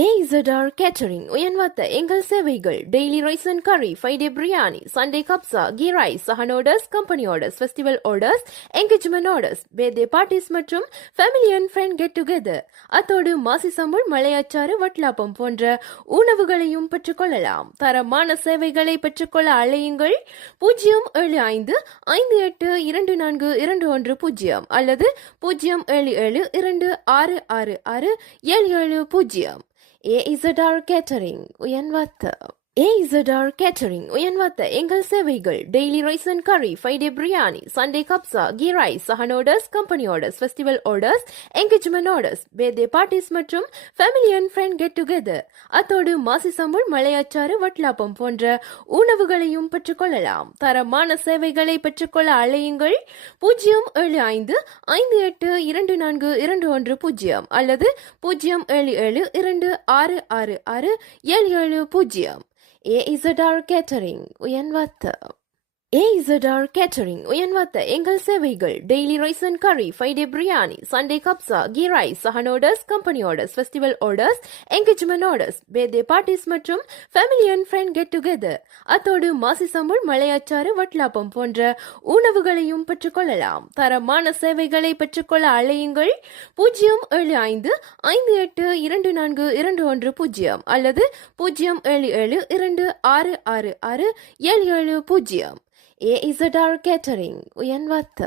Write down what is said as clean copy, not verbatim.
AZR Catering உயர்வாத்த எங்கள் சேவைகள் daily rice and curry, Friday biryani, Sunday kabsa, ghee rice, சஹன் orders, company orders, festival orders, engagement orders, birthday parties மற்றும் family and friend get together. அத்தோடு மாசி சம்புள், மலையாச்சாறு, வட்லாப்பம் போன்ற உணவுகளையும் பெற்றுக்கொள்ளலாம். தரமான சேவைகளை பெற்றுக்கொள்ள அழையுங்கள் 0745241 அல்லது 07726667770. AZR Catering உயர்வாத்த AZR Catering உயர்வாத்த எங்கள் சேவைகள் daily rice and curry, Friday biryani, Sunday kabsa, ghee rice, சஹன் orders, company orders, festival orders, engagement orders, birthday parties மற்றும் family and friend get together. அத்தோடு மாசி சம்புள், மலையாச்சாறு, வட்லாப்பம் போன்ற உணவுகளையும் பெற்றுக்கொள்ளலாம். தரமான சேவைகளை பெற்றுக்கொள்ள அழையுங்கள் 077582421 அல்லது 07726667770. AZR Catering உயர்வாத்த AZR Catering உயர்வாத்த எங்கள் சேவைகள் daily rice and curry, Friday biryani, Sunday kabsa, ghee rice, சஹன் orders, company orders, festival orders, engagement orders, birthday parties மற்றும் family and friend get together. அத்தோடு மாசி சம்புள், மலையாச்சாறு, வட்லாப்பம் போன்ற உணவுகளையும் பெற்றுக்கொள்ளலாம். தரமான சேவைகளை பெற்றுக்கொள்ள அழையுங்கள் 077582421 அல்லது 07726667770. AZR Catering உயர்வாத்த